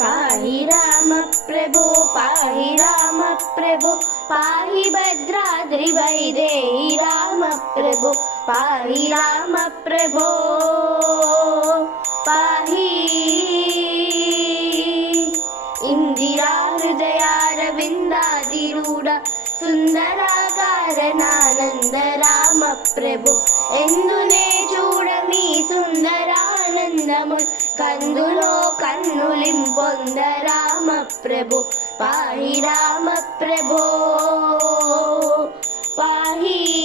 పాహి రామ ప్రభో పాహి రామ ప్రభో పాహి భద్రాద్రి వైదేహి రామ ప్రభో పాహి రామ ప్రభో పాహి ఇందిరా హృదయారవిందాదిరూఢ సుందరాకారణానంద రామ ప్రభు కందులో కన్నులింపొంద రామ ప్రభు. పాహి రామ ప్రభు. పాహి.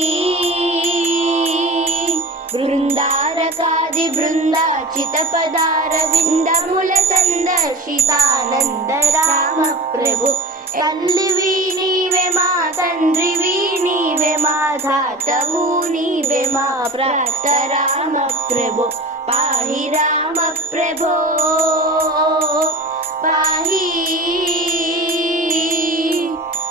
బృందారకాది బృందాచిత పదార విందముల సందర్శితానంద రామ ప్రభు. తల్లివి నీవే మా తండ్రి ధాతవు నీవే మా ప్రాత రామ ప్రభో పాహి రామ ప్రభో పాహి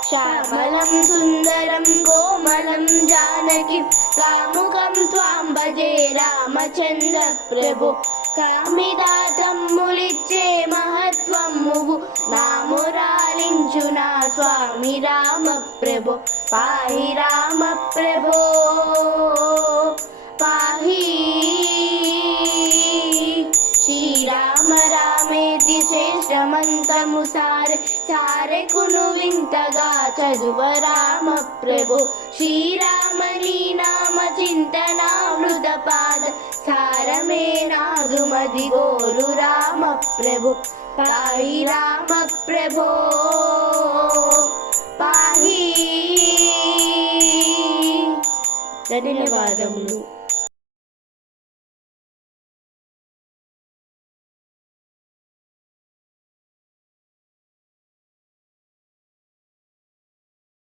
శ్యామలం సుందరం కోమలం జానకి కాముకం త్వాం భజే రామచంద్ర ప్రభు కామిదాతమ్ములిచ్చే మహత్వమువు నామురాలించు నా స్వామి రామ ప్రభు పాహి రామ ప్రభు శ్రేష్టమంతము సారె సారెకును వింతగా చదువ రామ ప్రభు. శ్రీరామని నామ చింతనామృత పాద సారమే నాగుమది గోరు రామ ప్రభు. పాయి రామ ప్రభో పాహి ధన్యవాదములు.